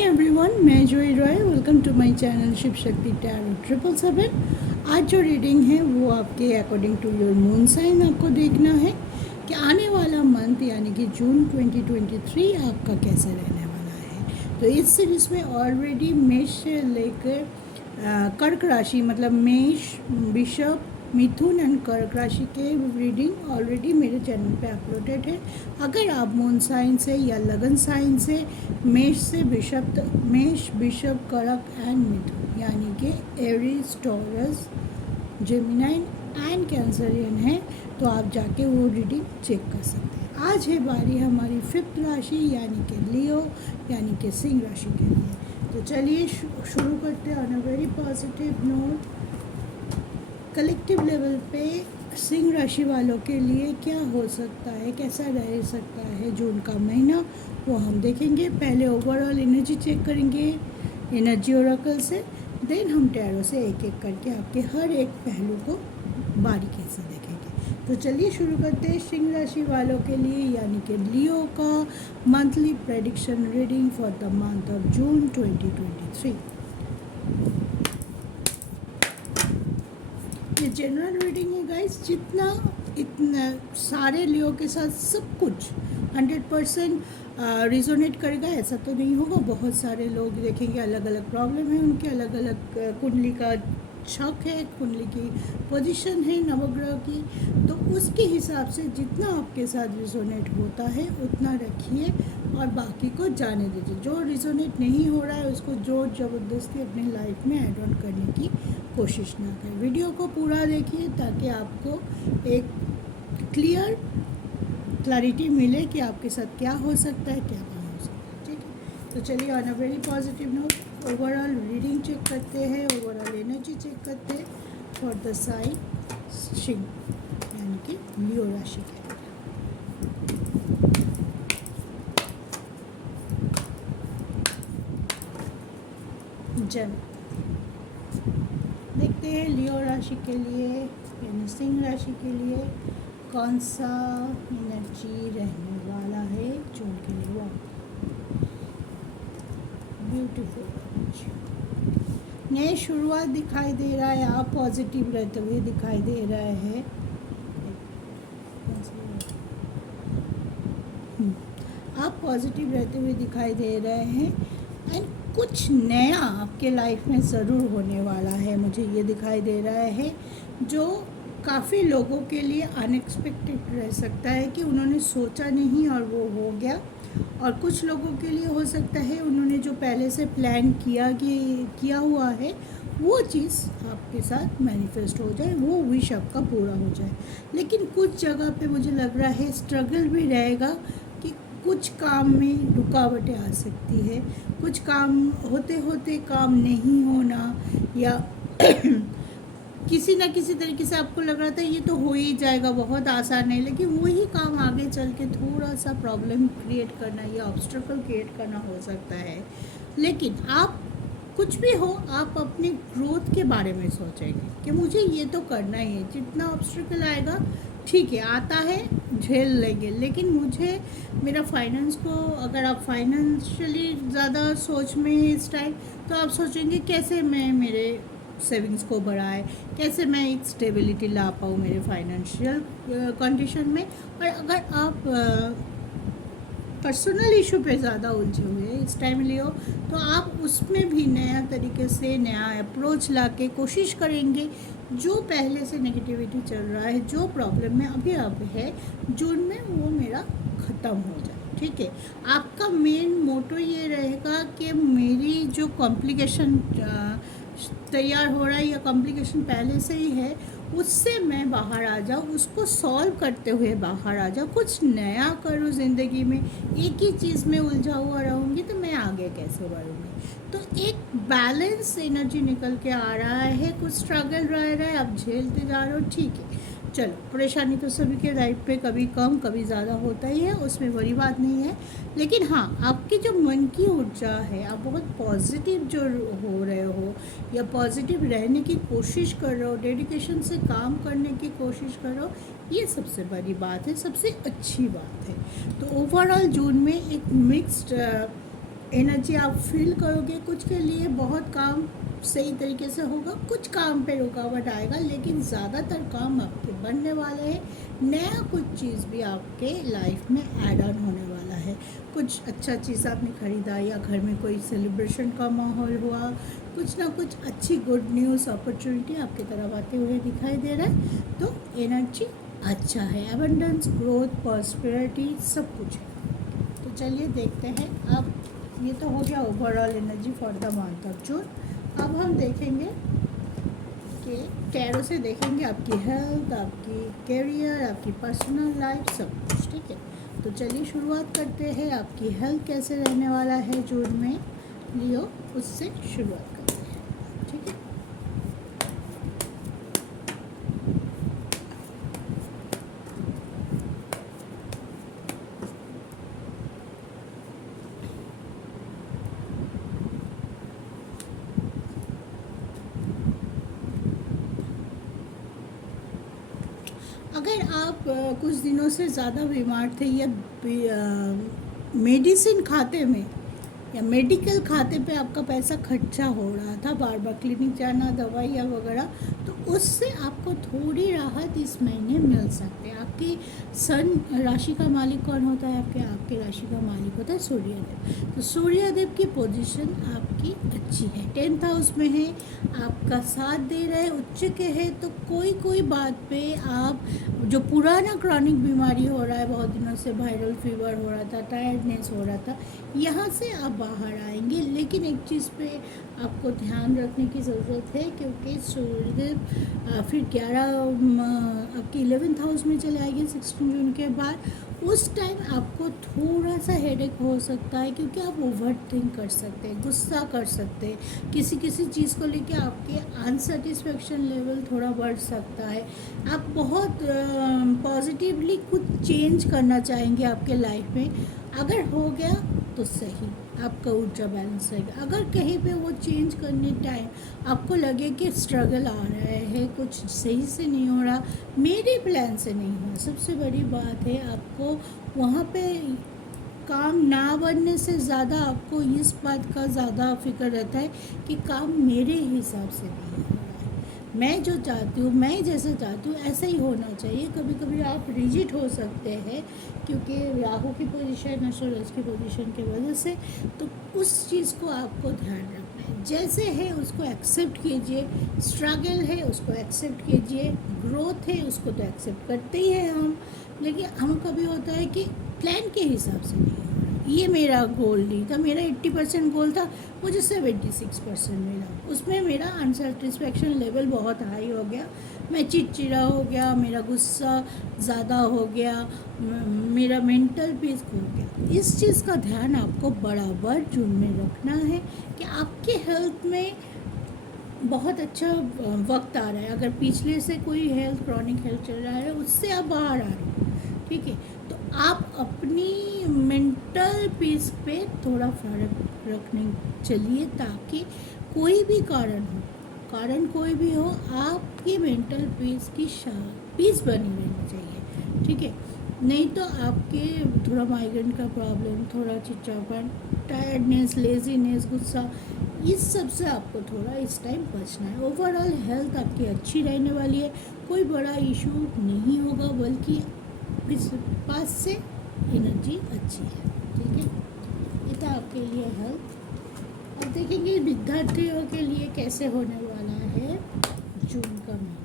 हाय everyone, मैं Joyee Roy. Welcome to my channel Shiv Shakti tarot 777। आज जो रीडिंग है वो आपके according to your moon sign आपको देखना है कि आने वाला मंथ यानी कि जून 2023 आपका कैसा रहने वाला है। तो इस सीरीज़ में ऑलरेडी मेष से लेकर कर्क राशि मतलब मेष, वृषभ, मिथुन एंड कर्क राशि के रीडिंग ऑलरेडी मेरे चैनल पे अपलोडेड है। अगर आप मून साइन से या लगन साइन से मेष, वृषभ, कर्क एंड मिथुन यानी कि एरीज, टॉरस, जेमिनाई एंड कैंसरियन है तो आप जाके वो रीडिंग चेक कर सकते हैं। आज है बारी हमारी 5th राशि यानी कि लियो यानी कि सिंह राशि के लिए। तो चलिए शुरू करते हैं on a very positive note. Collective level पे सिंह राशि वालों के लिए क्या हो सकता है, कैसा रह सकता है जून का महीना, वो हम देखेंगे। पहले ओवरऑल एनर्जी चेक करेंगे एनर्जी ओरेकल से, देन हम टैरो से एक एक करके आपके हर एक पहलू को बारीकी से देखेंगे। तो चलिए शुरू करते हैं सिंह राशि वालों के लिए यानी कि लियो का monthly prediction reading for the month of June 2023। ये जनरल रीडिंग है गाइस। इतना सारे लियो के साथ सब कुछ 100% रिजोनेट करेगा ऐसा तो नहीं होगा। बहुत सारे लोग देखेंगे अलग अलग प्रॉब्लम है, उनके अलग अलग कुंडली का शक है, कुंडली की पोजीशन है नवग्रह की, तो उसके हिसाब से जितना आपके साथ रिजोनेट होता है उतना रखिए और बाकी को जाने दीजिए। जो रिजोनेट नहीं हो रहा है उसको जोर ज़बरदस्ती अपनी लाइफ में ऐड ऑन करने की कोशिश ना करें। वीडियो को पूरा देखिए ताकि आपको एक क्लैरिटी मिले कि आपके साथ क्या हो सकता है, क्या नहीं हो सकता। ठीक है, तो चलिए on a very positive note overall reading check करते हैं, ओवरऑल एनर्जी चेक करते हैं फॉर द साइन सिंह यानी कि लियो राशि के। जन देखते हैं लियो राशि के लिए यानी सिंह राशि के लिए कौन सा एनर्जी रहने वाला है जून के लिए। वो ब्यूटीफुल नई शुरुआत दिखाई दे रहा है। आप पॉजिटिव रहते हुए दिखाई दे रहे हैं। आप पॉजिटिव रहते हुए दिखाई दे रहे हैं एंड कुछ नया आपके लाइफ में ज़रूर होने वाला है। मुझे ये दिखाई दे रहा है जो काफ़ी लोगों के लिए अनएक्सपेक्टेड रह सकता है कि उन्होंने सोचा नहीं और वो हो गया, और कुछ लोगों के लिए हो सकता है उन्होंने जो पहले से प्लान किया हुआ है वो चीज़ आपके साथ मैनिफेस्ट हो जाए, वो विश आपका पूरा हो जाए। लेकिन कुछ जगह पे मुझे लग रहा है स्ट्रगल भी रहेगा कि कुछ काम में रुकावटें आ सकती है, कुछ काम होते होते काम नहीं होना, या किसी न किसी तरीके से आपको लग रहा था ये तो हो ही जाएगा, बहुत आसान है, लेकिन वही काम आगे चल के थोड़ा सा प्रॉब्लम क्रिएट करना या ऑब्स्टेकल क्रिएट करना हो सकता है। लेकिन आप कुछ भी हो, आप अपनी ग्रोथ के बारे में सोचेंगे कि मुझे ये तो करना ही है। जितना ऑब्स्टेकल आएगा ठीक है, आता है झेल लेंगे, लेकिन मुझे मेरा फाइनेंस को, अगर आप फाइनेंशियली ज़्यादा सोच में है इस टाइम, तो आप सोचेंगे कैसे मैं मेरे सेविंग्स को बढ़ाए, कैसे मैं एक स्टेबिलिटी ला पाऊँ मेरे फाइनेंशियल कंडीशन में। और अगर आप पर्सनल इशू पे ज़्यादा उलझे हुए इस टाइम लियो, तो आप उसमें भी नया तरीके से नया अप्रोच ला के कोशिश करेंगे जो पहले से नेगेटिविटी चल रहा है, जो प्रॉब्लम में अभी अब है जून में, वो मेरा ख़त्म हो जाए। ठीक है, आपका मेन मोटो ये रहेगा कि मेरी जो कॉम्प्लिकेशन तैयार हो रहा है या कॉम्प्लिकेशन पहले से ही है उससे मैं बाहर आ जाऊँ, उसको सॉल्व करते हुए बाहर आ जाऊँ, कुछ नया करूँ ज़िंदगी में। एक ही चीज़ में उलझा हुआ रहूँगी तो मैं आगे कैसे बढ़ूँगी। तो एक बैलेंस एनर्जी निकल के आ रहा है, कुछ स्ट्रगल रह रहा है, आप झेलते जा रहे हो। ठीक है, चलो, परेशानी तो सभी के लाइफ पे कभी कम कभी ज़्यादा होता ही है, उसमें बड़ी बात नहीं है। लेकिन हाँ, आपकी जो मन की ऊर्जा है, आप बहुत पॉजिटिव जो हो रहे हो या पॉजिटिव रहने की कोशिश कर रहे हो, डेडिकेशन से काम करने की कोशिश कर रहे हो, ये सबसे बड़ी बात है, सबसे अच्छी बात है। तो ओवरऑल जून में एक मिक्स्ड एनर्जी आप फील करोगे। कुछ के लिए बहुत काम सही तरीके से होगा, कुछ काम पे रुकावट आएगा, लेकिन ज़्यादातर काम आपके बनने वाले हैं। नया कुछ चीज़ भी आपके लाइफ में ऐड ऑन होने वाला है। कुछ अच्छा चीज़ आपने ख़रीदा या घर में कोई सेलिब्रेशन का माहौल हुआ, कुछ ना कुछ अच्छी गुड न्यूज़ अपॉर्चुनिटी आपकी तरफ आते हुए दिखाई दे रहा है। तो एनर्जी अच्छा है, एबंडेंस, ग्रोथ, प्रॉस्पेरिटी सब कुछ है। तो चलिए देखते हैं। अब ये तो हो गया overall energy for the month of June. अब हम देखेंगे कि टैरो से देखेंगे आपकी हेल्थ, आपकी कैरियर, आपकी पर्सनल लाइफ सब कुछ, ठीक है। तो चलिए शुरुआत करते हैं। आपकी हेल्थ कैसे रहने वाला है जून में, लियो, उससे शुरुआत करते हैं, ठीक है। अगर आप कुछ दिनों से ज़्यादा बीमार थे या मेडिसिन खाते में या मेडिकल खाते पे आपका पैसा खर्चा हो रहा था, बार बार क्लिनिक जाना, दवाइयाँ वगैरह, तो उससे आपको थोड़ी राहत इस महीने मिल सकते हैं। आपकी सन राशि का मालिक कौन होता है? आपके राशि का मालिक होता है सूर्यदेव। तो सूर्यदेव की पोजीशन आपकी अच्छी है, 10th हाउस में है, आपका साथ दे रहे, उच्च के है। तो कोई बात पे आप जो पुराना क्रॉनिक बीमारी हो रहा है, बहुत दिनों से वायरल फीवर हो रहा था, टायर्डनेस हो रहा था, यहाँ से आप बाहर आएंगे। लेकिन एक चीज़ पे आपको ध्यान रखने की ज़रूरत है, क्योंकि सूर्यदेव फिर 11 आपके 11th हाउस में चले आएंगे 16 जून के बाद। उस टाइम आपको थोड़ा सा हेडेक हो सकता है, क्योंकि आप ओवर थिंक कर सकते हैं, गुस्सा कर सकते हैं, किसी चीज़ को लेके आपके अनसेटिस्फेक्शन लेवल थोड़ा बढ़ सकता है। आप बहुत पॉजिटिवली कुछ चेंज करना चाहेंगे आपके लाइफ में। अगर हो गया तो सही, आपका ऊर्जा बैलेंस रहेगा। अगर कहीं पे वो चेंज करने टाइम आपको लगे कि स्ट्रगल आ रहा है, कुछ सही से नहीं हो रहा, मेरे प्लान से नहीं हुआ, सबसे बड़ी बात है आपको वहाँ पे काम ना बनने से ज़्यादा आपको इस बात का ज़्यादा फिक्र रहता है कि काम मेरे हिसाब से नहीं हो रहा है, मैं जो चाहती हूँ, मैं जैसा चाहती हूँ ऐसा ही होना चाहिए। कभी कभी आप रिजिड हो सकते हैं, क्योंकि राहु की पोजीशन और सूरज की पोजीशन की वजह से। तो उस चीज़ को आपको ध्यान रखना है, जैसे है उसको एक्सेप्ट कीजिए। स्ट्रगल है उसको एक्सेप्ट कीजिए, ग्रोथ है उसको तो एक्सेप्ट करते ही हैं हम, लेकिन हम कभी होता है कि प्लान के हिसाब से नहीं हो रहा। ये मेरा गोल नहीं था, मेरा 80% गोल था, मुझे 76% मिला। उसमें मेरा अनसेटिस्फेक्शन लेवल बहुत हाई हो गया, मैं चिड़चिड़ा हो गया, मेरा गुस्सा ज़्यादा हो गया, मेरा मेंटल पीस खो गया। इस चीज़ का ध्यान आपको बराबर जून में रखना है कि आपके हेल्थ में बहुत अच्छा वक्त आ रहा है। अगर पिछले से कोई हेल्थ क्रॉनिक हेल्थ चल रहा है, उससे आप बाहर आ रहे हो, ठीक है। तो आप अपनी मेंटल पीस पे थोड़ा फर्क रखने चलिए, ताकि कोई भी कारण कोई भी हो, आपकी मेंटल पीस बनी रहनी चाहिए, ठीक है। नहीं तो आपके थोड़ा माइग्रेन का प्रॉब्लम, थोड़ा चिड़चिड़ापन, टायर्डनेस, लेजीनेस, गुस्सा, इस सब से आपको थोड़ा इस टाइम बचना है। ओवरऑल हेल्थ आपकी अच्छी रहने वाली है, कोई बड़ा इशू नहीं होगा, बल्कि इस पास से एनर्जी अच्छी है, ठीक है। ये था आपके लिए हेल्थ। अब देखेंगे विद्यार्थियों के लिए कैसे होने वाला है जून का महीना।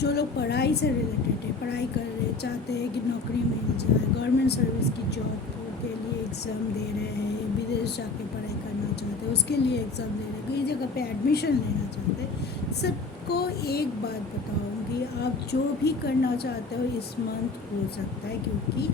जो लोग पढ़ाई से रिलेटेड है, पढ़ाई कर रहे, चाहते हैं कि नौकरी मिल जाए, गवर्नमेंट सर्विस की जॉब के लिए एग्ज़ाम दे रहे हैं, विदेश जाके पढ़ाई करना चाहते हैं, उसके लिए एग्ज़ाम दे रहे हैं, कई जगह पे एडमिशन लेना चाहते हैं, सबको एक बात बताऊंगी, आप जो भी करना चाहते हो इस मंथ हो सकता है, क्योंकि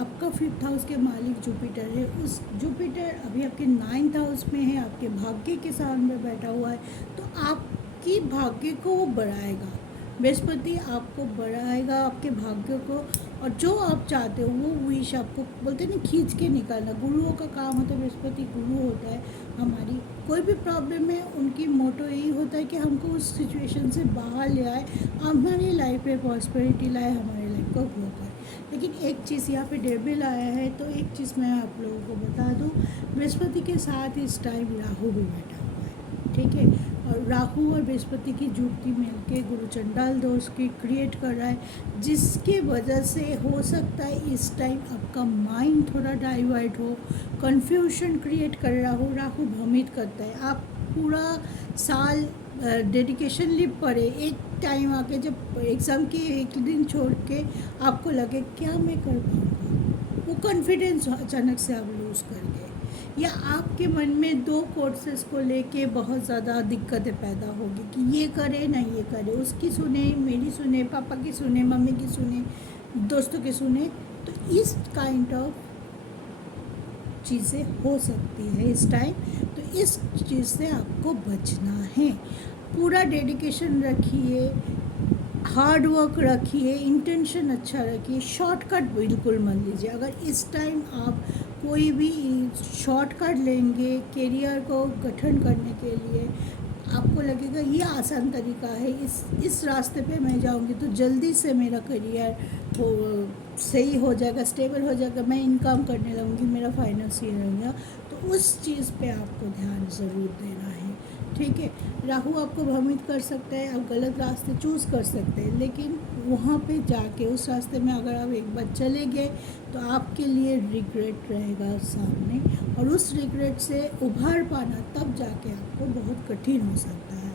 आपका 5th हाउस के मालिक जुपिटर है। उस जुपिटर अभी आपके 9th हाउस में है, आपके भाग्य के सामने बैठा हुआ है, तो आपकी भाग्य को वो बढ़ाएगा। बृहस्पति आपको बढ़ाएगा, आपके भाग्य को, और जो आप चाहते हो वो विश आपको, बोलते हैं ना, खींच के निकालना। गुरुओं का काम होता है, बृहस्पति गुरु होता है। हमारी कोई भी प्रॉब्लम है, उनकी मोटो यही होता है कि हमको उस सिचुएशन से बाहर ले आए, हमारी लाइफ में प्रॉस्पेरिटी लाए, हमारी लाइफ को ग्रो करे। लेकिन एक चीज़ यहाँ पे डेविल आया है, तो एक चीज़ मैं आप लोगों को बता दूँ, बृहस्पति के साथ इस टाइम राहु भी बैठा हुआ है, ठीक है। और राहु और बृहस्पति की जुड़ती मिलके गुरु चंडाल दोष की क्रिएट कर रहा है, जिसके वजह से हो सकता है इस टाइम आपका माइंड थोड़ा डाइवर्ट हो, कन्फ्यूजन क्रिएट कर रहा हो। राहु भ्रमित करता है, आप पूरा साल डेडिकेशन लिप पड़े, एक टाइम आके जब एग्ज़ाम के एक दिन छोड़ के आपको लगे क्या मैं कर पाऊँगा, वो कॉन्फिडेंस अचानक से आप लूज़ कर गए, या आपके मन में 2 कोर्सेस को लेके बहुत ज़्यादा दिक्कतें पैदा होगी कि ये करे ना ये करे, उसकी सुने, मेरी सुने, पापा की सुने, मम्मी की सुने, दोस्तों की सुने। तो इस काइंड ऑफ चीज़ें हो सकती है इस टाइम, तो इस चीज़ से आपको बचना है। पूरा डेडिकेशन रखिए, हार्ड वर्क रखिए, इंटेंशन अच्छा रखिए, शॉर्टकट बिल्कुल मत लीजिए। अगर इस टाइम आप कोई भी शॉर्टकट लेंगे करियर को गठन करने के लिए, आपको लगेगा ये आसान तरीका है, इस रास्ते पे मैं जाऊंगी तो जल्दी से मेरा करियर वो सही हो जाएगा, स्टेबल हो जाएगा, मैं इनकम करने लगूंगी, मेरा फाइनेंस ये रहेगा, तो उस चीज़ पे आपको ध्यान ज़रूर देना है, ठीक है। राहु आपको भ्रमित कर सकता है, आप गलत रास्ते चूज़ कर सकते हैं, लेकिन वहाँ पे जाके उस रास्ते में अगर आप एक बार चले गए तो आपके लिए रिग्रेट रहेगा सामने, और उस रिग्रेट से उभर पाना तब जाके आपको बहुत कठिन हो सकता है।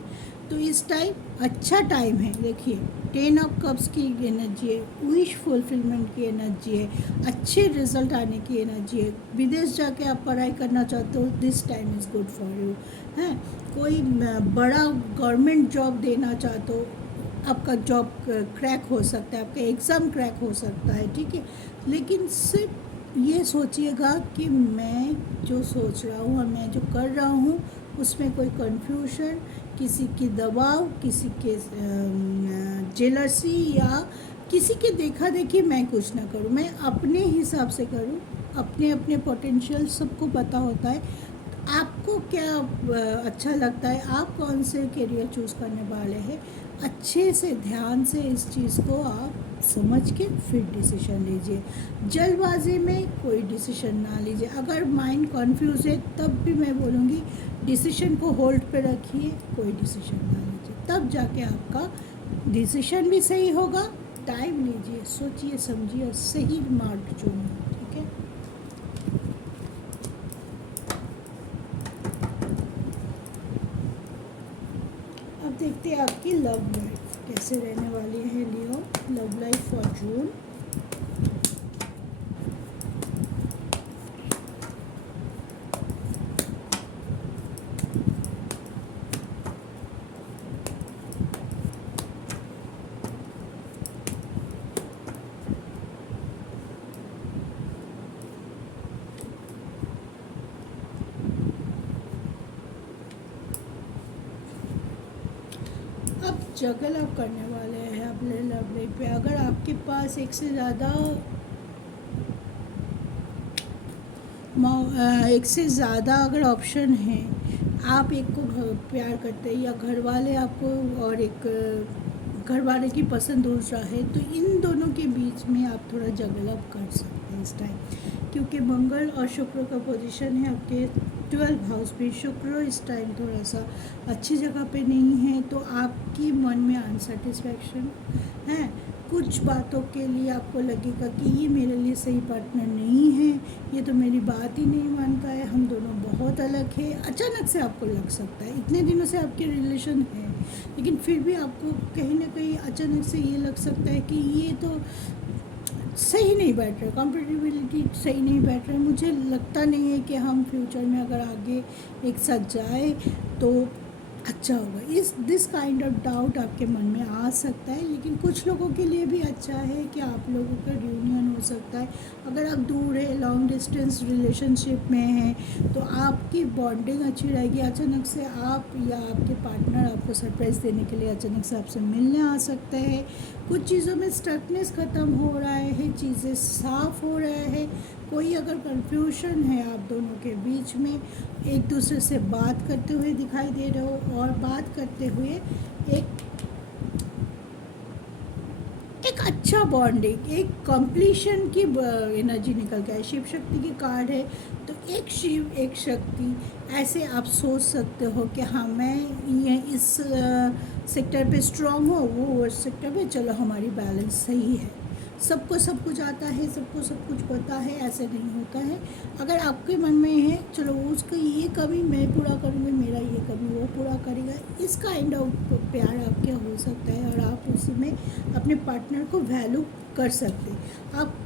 तो इस टाइम अच्छा टाइम है, देखिए 10 ऑफ कप्स की एनर्जी है, विश फुलफिलमेंट की एनर्जी है, अच्छे रिजल्ट आने की एनर्जी है। विदेश जाके आप पढ़ाई करना चाहते हो, this time is good for you, हैं। कोई बड़ा गवर्नमेंट जॉब देना चाहते हो, आपका जॉब क्रैक हो सकता है, आपका एग्ज़ाम क्रैक हो सकता है, ठीक है। लेकिन सिर्फ ये सोचिएगा कि मैं जो सोच रहा हूँ और मैं जो कर रहा हूँ उसमें कोई कन्फ्यूजन, किसी की दबाव, किसी के जेलसी, या किसी के देखा देखी मैं कुछ ना करूँ, मैं अपने हिसाब से करूँ, अपने अपने पोटेंशियल सबको पता होता है। आपको क्या अच्छा लगता है, आप कौन से करियर चूज़ करने वाले हैं, अच्छे से ध्यान से इस चीज़ को आप समझ के फिर डिसीजन लीजिए। जल्दबाजी में कोई डिसीजन ना लीजिए। अगर माइंड कन्फ्यूज है तब भी मैं बोलूँगी डिसीजन को होल्ड पे रखिए, कोई डिसीजन ना लीजिए, तब जाके आपका डिसीजन भी सही होगा। टाइम लीजिए, सोचिए समझिए और सही मार्ग चुनिए, ठीक है। अब देखते हैं आपकी लव लाइफ कैसे रहने वाली है लियो, लव लाइफ फॉर जून। अब जगल आप करने वाले हैं अपने लव लाइफ पे। अगर आपके पास एक से ज़्यादा अगर ऑप्शन है, आप एक को प्यार करते हैं या घर वाले आपको और एक घर वाले की पसंद दूसरा है, तो इन दोनों के बीच में आप थोड़ा जगल अप कर सकते हैं इस टाइम, क्योंकि मंगल और शुक्र का पोजीशन है आपके 12 हाउस पे। शुक्र इस टाइम थोड़ा सा अच्छी जगह पे नहीं है, तो आपकी मन में अनसेटिस्फैक्शन है। कुछ बातों के लिए आपको लगेगा कि ये मेरे लिए सही पार्टनर नहीं है, ये तो मेरी बात ही नहीं मानता है, हम दोनों बहुत अलग हैं। अचानक से आपको लग सकता है, इतने दिनों से आपके रिलेशन है, लेकिन फिर भी आपको कहीं ना कहीं अचानक से ये लग सकता है कि ये तो सही नहीं बैठ रहा, कंपेटेबिलिटी सही नहीं बैठ रहा है। मुझे लगता नहीं है कि हम फ्यूचर में अगर आगे एक साथ जाए तो अच्छा होगा। इस दिस काइंड ऑफ डाउट आपके मन में आ सकता है, लेकिन कुछ लोगों के लिए भी अच्छा है कि आप लोगों का रियूनियन हो सकता है। अगर आप दूर है, लॉन्ग डिस्टेंस रिलेशनशिप में हैं, तो आपकी बॉन्डिंग अच्छी रहेगी। अचानक से आप या आपके पार्टनर आपको सरप्राइज़ देने के लिए अचानक से आपसे मिलने आ सकते हैं। कुछ चीज़ों में स्टकनेस ख़त्म हो रहा है, चीज़ें साफ़ हो रहा है। कोई अगर कन्फ्यूजन है आप दोनों के बीच में, एक दूसरे से बात करते हुए दिखाई दे रहे हो, और बात करते हुए एक एक अच्छा बॉन्डिंग, एक कंप्लीशन की एनर्जी निकल के आए। शिव शक्ति की कार्ड है, तो एक शिव एक शक्ति, ऐसे आप सोच सकते हो कि हाँ मैं ये इस सेक्टर पे स्ट्रांग हो, वो उस सेक्टर पे, चलो हमारी बैलेंस सही है। सबको सब कुछ आता है, सबको सब कुछ पता है, ऐसे नहीं होता है। अगर आपके मन में है चलो उसका ये कमी मैं पूरा करूँगी, मेरा ये कमी वो पूरा करेगा, इस काइंड ऑफ प्यार आपके हो सकता है, और आप उसमें अपने पार्टनर को वैल्यू कर सकते हैं। आप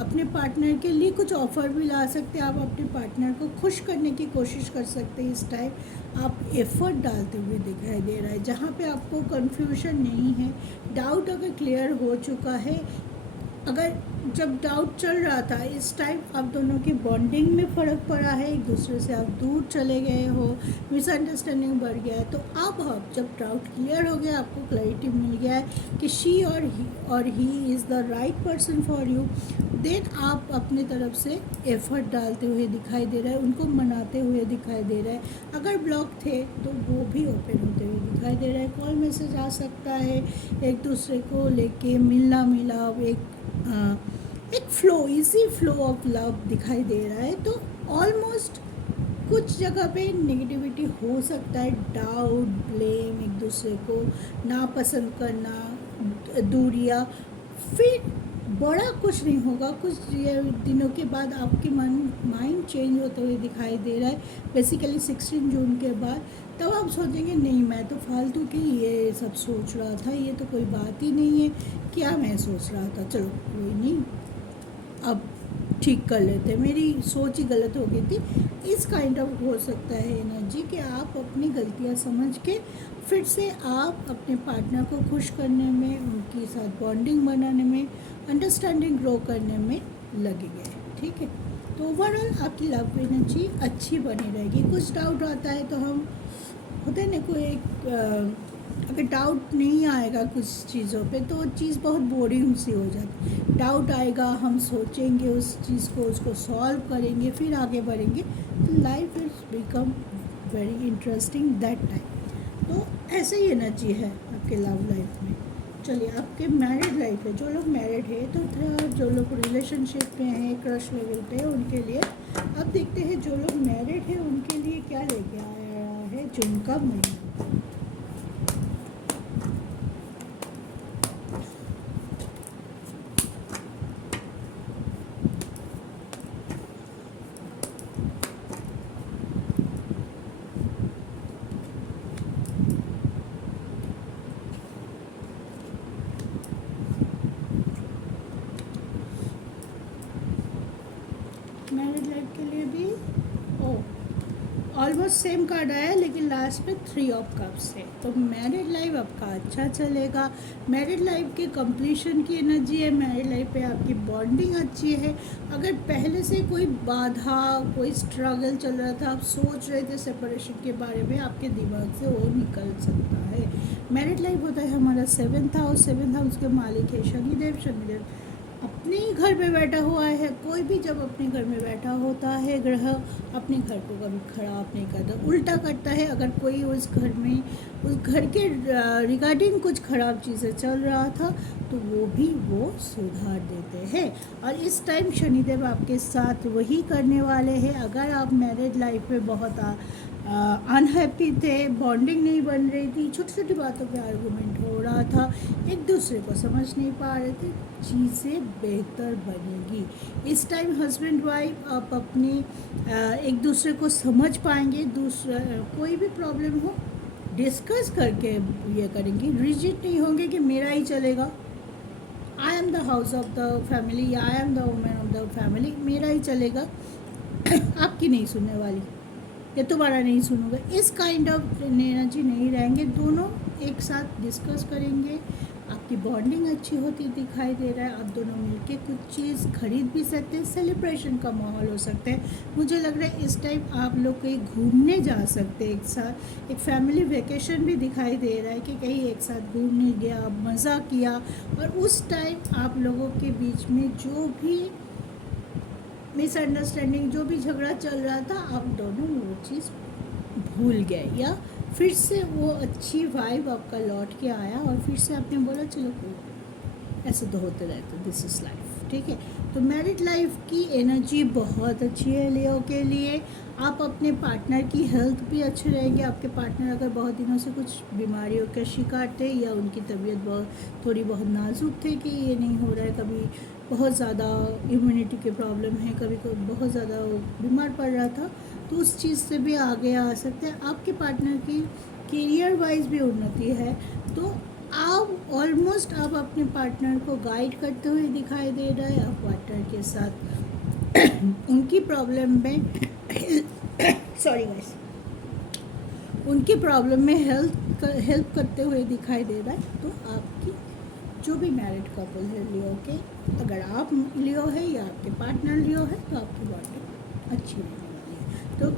अपने पार्टनर के लिए कुछ ऑफ़र भी ला सकते हैं। आप अपने पार्टनर को खुश करने की कोशिश कर सकते हैं। इस टाइम आप एफ़र्ट डालते हुए दिखाई दे रहा है। जहाँ पे आपको कन्फ्यूजन नहीं है, डाउट अगर क्लियर हो चुका है, अगर जब डाउट चल रहा था, इस टाइम आप दोनों की बॉन्डिंग में फ़र्क पड़ा है, एक दूसरे से आप दूर चले गए हो, मिसअंडरस्टैंडिंग बढ़ गया है, तो अब जब डाउट क्लियर हो गया, आपको क्लैरिटी मिल गया है कि शी और he is the right person for you, then आप अपनी तरफ से एफ़र्ट डालते हुए दिखाई दे रहा है, उनको मनाते हुए दिखाई दे रहा है। अगर ब्लॉक थे तो वो भी ओपन होते हुए दिखाई दे रहा है। कॉल मैसेज आ सकता है, एक दूसरे को लेके मिलना मिलाप, एक flow, easy flow of love दिखाई दे रहा है। तो ऑलमोस्ट कुछ जगह पे नेगेटिविटी हो सकता है, डाउट, ब्लेम, एक दूसरे को नापसंद करना, दूरियां, फिर बड़ा कुछ नहीं होगा। कुछ दिनों के बाद आपके माइंड चेंज होते हुए दिखाई दे रहा है, बेसिकली 16 जून के बाद। तब आप सोचेंगे नहीं मैं तो फालतू की ये सब सोच रहा था, ये तो कोई बात ही नहीं है, क्या मैं सोच रहा था, चलो कोई नहीं, अब ठीक कर लेते, मेरी सोच ही गलत हो गई थी। इस काइंड ऑफ हो सकता है एनर्जी कि आप अपनी गलतियां समझ के फिर से आप अपने पार्टनर को खुश करने में, उनके साथ बॉन्डिंग बनाने में, अंडरस्टैंडिंग ग्रो करने में लगे गए। ठीक है, तो ओवरऑल आपकी लव एनर्जी अच्छी बनी रहेगी। कुछ डाउट आता है तो हम होते हैं ना, कोई एक अगर डाउट नहीं आएगा कुछ चीज़ों पे तो चीज़ बहुत बोरिंग सी हो जाती है। डाउट आएगा, हम सोचेंगे उस चीज़ को, उसको सॉल्व करेंगे, फिर आगे बढ़ेंगे, तो life is become very interesting that time. तो ऐसे ही एनर्जी है आपके लव लाइफ में। चलिए, आपके मैरिड लाइफ है, जो लोग मैरिड है तो थोड़ा, जो लोग रिलेशनशिप में हैं, क्रश लेवल पे, उनके लिए अब देखते हैं जो लोग मैरिड है उनके लिए क्या लेके आया है जून का महीना। मैरिड लाइफ के लिए भी ऑलमोस्ट सेम कार्ड आया, लेकिन लास्ट में 3 ऑफ कप्स है। तो मैरिड लाइफ आपका अच्छा चलेगा। मैरिड लाइफ के कंप्लीशन की एनर्जी है। मैरिड लाइफ पे आपकी बॉन्डिंग अच्छी है। अगर पहले से कोई बाधा, कोई स्ट्रगल चल रहा था, आप सोच रहे थे सेपरेशन के बारे में, आपके दिमाग से वो निकल सकता है। मैरिड लाइफ होता है हमारा 7th हाउस। 7th हाउस के मालिक है शनिदेव। शनिदेव अपने ही घर में बैठा हुआ है। कोई भी जब अपने घर में बैठा होता है ग्रह, अपने घर को कभी खराब नहीं करता, उल्टा करता है। अगर कोई उस घर में, उस घर के रिगार्डिंग कुछ ख़राब चीज़ें चल रहा था तो वो सुधार देते हैं। और इस टाइम शनिदेव आपके साथ वही करने वाले हैं। अगर आप मैरिड लाइफ में बहुत अनहैप्पी थे, बॉन्डिंग नहीं बन रही थी, छोटी छोटी बातों पे आर्गूमेंट हो रहा था, एक दूसरे को समझ नहीं पा रहे थे, चीज़ें बेहतर बनेगी। इस टाइम हस्बैंड वाइफ आप अपनी एक दूसरे को समझ पाएंगे। दूसरा कोई भी प्रॉब्लम हो डिस्कस करके ये करेंगे, रिजिड नहीं होंगे कि मेरा ही चलेगा, I am the house of the family या I am the women of the family, मेरा ही चलेगा, आपकी नहीं सुनने वाली या तुम्हारा नहीं सुनूंगा, इस काइंड ऑफ एनर्जी नहीं रहेंगे। दोनों एक साथ डिस्कस करेंगे, आपकी बॉन्डिंग अच्छी होती दिखाई दे रहा है। आप दोनों मिलके कुछ चीज़ खरीद भी सकते हैं, सेलिब्रेशन का माहौल हो सकता है। मुझे लग रहा है इस टाइम आप लोग कहीं घूमने जा सकते हैं एक साथ, एक फैमिली वेकेशन भी दिखाई दे रहा है कि कहीं एक साथ घूमने गया, मज़ा किया, और उस टाइम आप लोगों के बीच में जो भी मिसअंडरस्टैंडिंग, जो भी झगड़ा चल रहा था, आप दोनों वो चीज़ भूल गए, या फिर से वो अच्छी वाइब आपका लौट के आया और फिर से आपने बोला चलो कोई, ऐसे तो होते रहते, दिस इज़ लाइफ, ठीक है। तो मैरिड लाइफ की एनर्जी बहुत अच्छी है लियो के लिए। आप अपने पार्टनर की हेल्थ भी अच्छे रहेंगे। आपके पार्टनर अगर बहुत दिनों से कुछ बीमारियों का शिकार थे या उनकी तबीयत थोड़ी बहुत नाजुक थे कि ये नहीं हो रहा है, कभी बहुत ज़्यादा इम्यूनिटी के प्रॉब्लम है, कभी बहुत ज़्यादा बीमार पड़ रहा था, तो उस चीज़ से भी आगे आ सकते हैं। आपके पार्टनर की करियर वाइज भी उन्नति है, तो आप ऑलमोस्ट आप अपने पार्टनर को गाइड करते हुए दिखाई दे रहा है। आप पार्टनर के साथ उनकी प्रॉब्लम में सॉरी गाइस, उनकी प्रॉब्लम में हेल्प करते हुए दिखाई दे रहा है। तो आपकी जो भी मैरिड कपल है लियो के, अगर आप लियो है या आपके पार्टनर लियो है, तो आपकी बॉन्डिंग अच्छी रहने वाली है। तो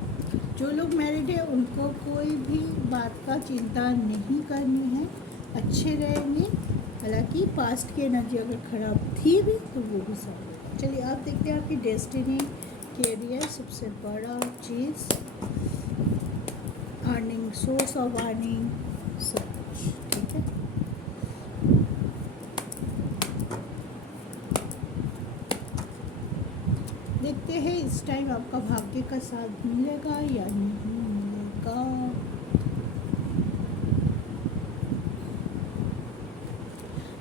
जो लोग मैरिड है उनको कोई भी बात का चिंता नहीं करनी है, अच्छे रहेंगे। हालांकि पास्ट की एनर्जी अगर ख़राब थी भी तो वो भी सॉल्व होगा। चलिए आप देखते हैं आपकी डेस्टिनी, कैरियर, सबसे बड़ा चीज़, अर्निंग, सोर्स ऑफ अर्निंग, सब कुछ, ठीक है। देखते हैं इस टाइम आपका भाग्य का साथ मिलेगा या नहीं मिलेगा।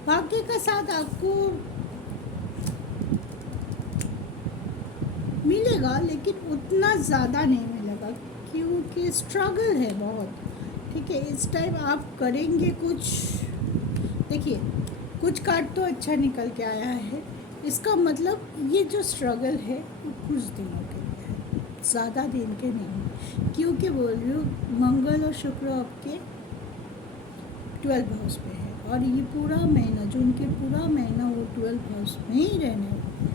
भाग्य का साथ आपको मिलेगा, लेकिन उतना ज़्यादा नहीं मिलेगा क्योंकि स्ट्रगल है बहुत, ठीक है। इस टाइम आप करेंगे कुछ, देखिए कुछ कार्ड तो अच्छा निकल के आया है, इसका मतलब ये जो स्ट्रगल है वो कुछ दिनों के लिए है, ज़्यादा दिन के नहीं, क्योंकि बोल रही हूँ मंगल और शुक्र आपके 12 हाउस पे है, और ये पूरा महीना, जून के पूरा महीना वो 12 हाउस में ही रहने वाला है।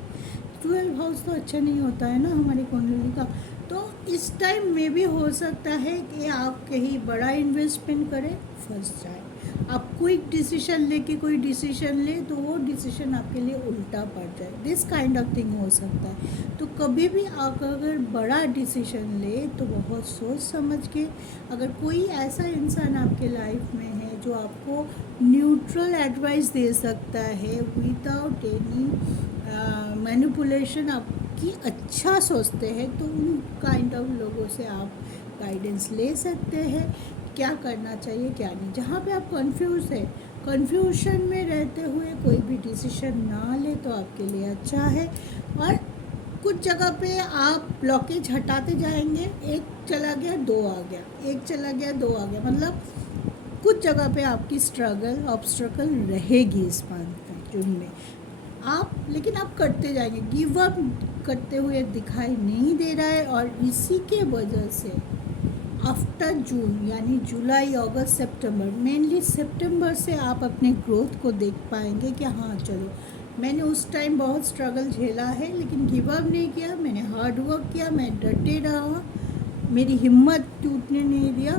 12 हाउस तो अच्छा नहीं होता है ना हमारी कुंडली का। तो इस टाइम में भी हो सकता है कि आप कहीं बड़ा इन्वेस्टमेंट करें, फंस जाए, आप क्विक डिसीजन लेके कोई डिसीजन ले तो वो डिसीजन आपके लिए उल्टा पड़ जाए, दिस काइंड ऑफ थिंग हो सकता है। तो कभी भी आप अगर बड़ा डिसीजन ले तो बहुत सोच समझ के, अगर कोई ऐसा इंसान आपके लाइफ में है जो आपको न्यूट्रल एडवाइस दे सकता है विदाउट एनी मैनिपुलेशन, आपकी अच्छा सोचते हैं, तो उन काइंड ऑफ लोगों से आप गाइडेंस ले सकते हैं, क्या करना चाहिए क्या नहीं। जहाँ पे आप कंफ्यूज है, कंफ्यूजन में रहते हुए कोई भी डिसीजन ना ले तो आपके लिए अच्छा है। और कुछ जगह पे आप ब्लॉकेज हटाते जाएंगे, एक चला गया दो आ गया, एक चला गया दो आ गया, मतलब कुछ जगह पे आपकी स्ट्रगल ऑब्स्ट्रकल रहेगी इस मंथ जून में आप, लेकिन आप करते जाएंगे, गिव अप करते हुए दिखाई नहीं दे रहा है। और इसी के वजह से आफ्टर जून यानी जुलाई, अगस्त, सितंबर, मेनली सितंबर से आप अपने ग्रोथ को देख पाएंगे कि हाँ चलो मैंने उस टाइम बहुत स्ट्रगल झेला है लेकिन गिव अप नहीं किया, मैंने हार्ड वर्क किया, मैं डटे रहा, मेरी हिम्मत टूटने नहीं दिया,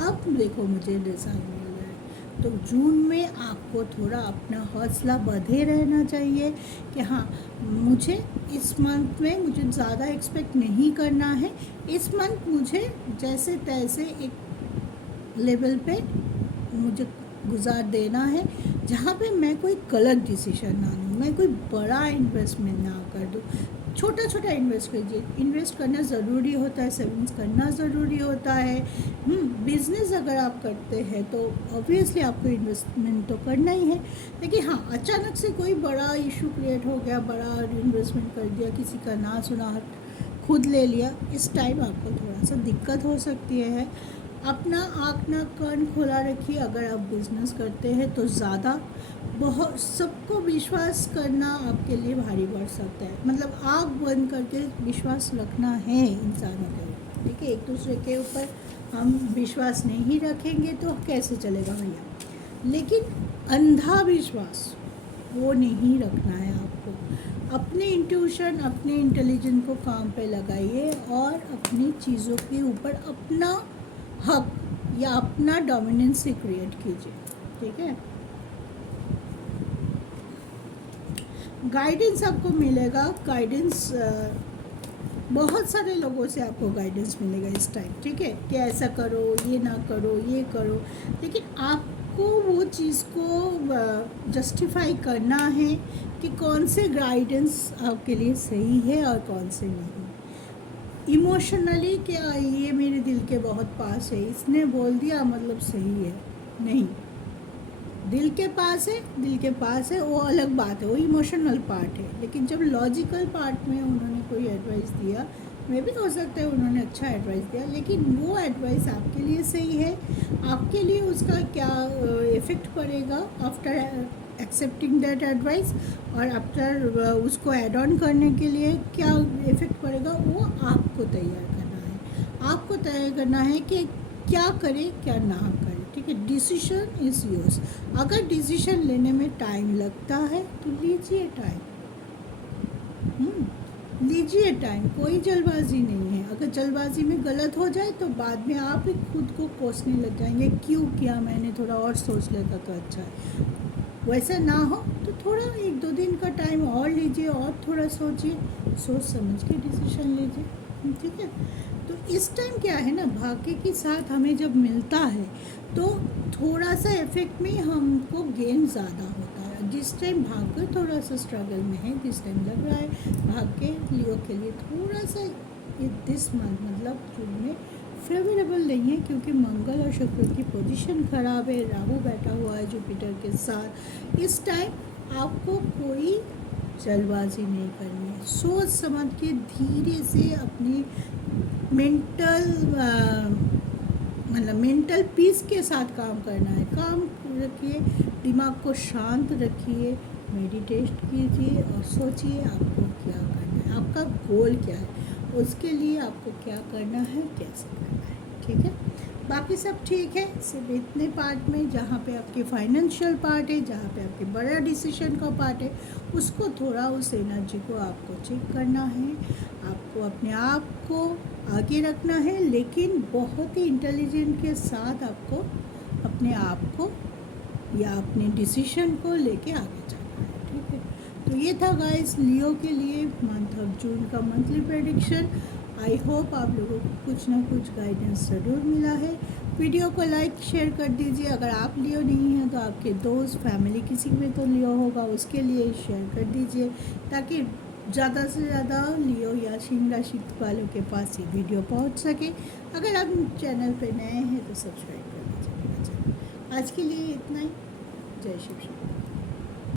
अब देखो मुझे रिजल्ट मिल रहा है। तो जून में आपको थोड़ा अपना हौसला बंधे रहना चाहिए कि हाँ मुझे इस मंथ में मुझे ज़्यादा एक्सपेक्ट नहीं करना है, इस मंथ मुझे जैसे तैसे एक लेवल पे मुझे गुजार देना है जहाँ पे मैं कोई गलत डिसीजन ना लूँ, मैं कोई बड़ा इन्वेस्टमेंट ना कर दूँ, छोटा छोटा इन्वेस्ट कीजिए। इन्वेस्ट करना ज़रूरी होता है, सेविंग्स करना ज़रूरी होता है। बिज़नेस अगर आप करते हैं तो ऑब्वियसली आपको इन्वेस्टमेंट तो करना ही है, लेकिन हाँ अचानक से कोई बड़ा इशू क्रिएट हो गया, बड़ा इन्वेस्टमेंट कर दिया, किसी का ना सुना खुद ले लिया, इस टाइम आपको थोड़ा सा दिक्कत हो सकती है। अपना आँख नाक कान खोला रखिए। अगर आप बिजनेस करते हैं तो ज़्यादा बहुत सबको विश्वास करना आपके लिए भारी पड़ सकता है। मतलब आँख बंद करके विश्वास रखना है इंसानों के ऊपर, ठीक है। एक दूसरे के ऊपर हम विश्वास नहीं रखेंगे तो कैसे चलेगा भैया। लेकिन अंधा विश्वास वो नहीं रखना है आपको। अपने इंट्यूशन, अपने इंटेलिजेंस को काम पे लगाइए और अपनी चीज़ों के ऊपर अपना हक या अपना डोमिनेंस से क्रिएट कीजिए, ठीक है। गाइडेंस आपको मिलेगा। गाइडेंस बहुत सारे लोगों से आपको गाइडेंस मिलेगा इस टाइम, ठीक है, कि ऐसा करो, ये ना करो, ये करो। लेकिन आपको वो चीज़ को जस्टिफाई करना है कि कौन से गाइडेंस आपके लिए सही है और कौन से नहीं। इमोशनली क्या ये मेरे दिल के बहुत पास है, इसने बोल दिया मतलब सही है, नहीं। दिल के पास है वो अलग बात है, वो इमोशनल पार्ट है। लेकिन जब लॉजिकल पार्ट में उन्होंने कोई एडवाइस दिया, मे भी हो सकता है उन्होंने अच्छा एडवाइस दिया, लेकिन वो एडवाइस आपके लिए सही है, आपके लिए उसका क्या इफ़ेक्ट पड़ेगा आफ्टर एक्सेप्टिंग दैट एडवाइस, और आफ्टर उसको ऐड ऑन करने के लिए क्या इफ़ेक्ट पड़ेगा, वो आपको तैयार करना है। आपको तय करना है कि क्या करें क्या ना करें, ठीक है। Decision is yours. अगर डिसीजन लेने में टाइम लगता है तो लीजिए टाइम, लीजिए टाइम, कोई जल्दबाजी नहीं है। अगर जल्दबाजी में गलत हो जाए तो बाद में आप ही खुद को कोसने लग जाएंगे, क्यों किया मैंने, थोड़ा और सोच लेता तो अच्छा है। वैसा ना हो तो थोड़ा 1-2 दिन का टाइम और लीजिए और थोड़ा सोचिए, सोच समझ के डिसीजन लीजिए, ठीक है। तो इस टाइम क्या है ना, भाग्य के साथ हमें जब मिलता है तो थोड़ा सा इफेक्ट में हमको गेन ज़्यादा होता है। जिस टाइम भाग्य थोड़ा सा स्ट्रगल में है, जिस टाइम लग रहा है भाग्य लियो के लिए थोड़ा सा दिस मंथ मतलब जून में फेवरेबल नहीं है, क्योंकि मंगल और शुक्र की पोजीशन ख़राब है, राहु बैठा हुआ है जुपिटर के साथ। इस टाइम आपको कोई जल्दबाजी नहीं करनी है, सोच समझ के धीरे से अपनी मेंटल पीस के साथ काम करना है। काम रखिए, दिमाग को शांत रखिए, मेडिटेट कीजिए और सोचिए आपको क्या करना है, आपका गोल क्या है, उसके लिए आपको क्या करना है, कैसे करना है, ठीक है। बाकी सब ठीक है, सिर्फ इतने पार्ट में जहाँ पे आपके फाइनेंशियल पार्ट है, जहाँ पे आपके बड़ा डिसीजन का पार्ट है, उसको थोड़ा उस एनर्जी को आपको चेक करना है, आपको अपने आप को आगे रखना है, लेकिन बहुत ही इंटेलिजेंट के साथ आपको अपने आप को या अपने डिसीजन को लेके आगे जाना है, ठीक है। तो ये था गाइस लियो के लिए मंथ ऑफ जून का मंथली प्रेडिक्शन। आई होप आप लोगों को कुछ ना कुछ गाइडेंस ज़रूर मिला है। वीडियो को लाइक शेयर कर दीजिए। अगर आप लियो नहीं हैं तो आपके दोस्त फैमिली किसी में तो लियो होगा, उसके लिए शेयर कर दीजिए, ताकि ज़्यादा से ज़्यादा लियो या सिंह राशि वालों के पास ये वीडियो पहुंच सके। अगर आप चैनल पे नए हैं तो सब्सक्राइब कर दीजिए मेरा चैनल। आज के लिए इतना ही। जय शिव।